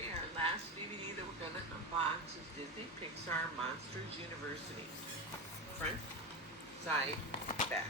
Okay, our last DVD that we're going to unbox is Disney Pixar Monsters University. Front, side, back.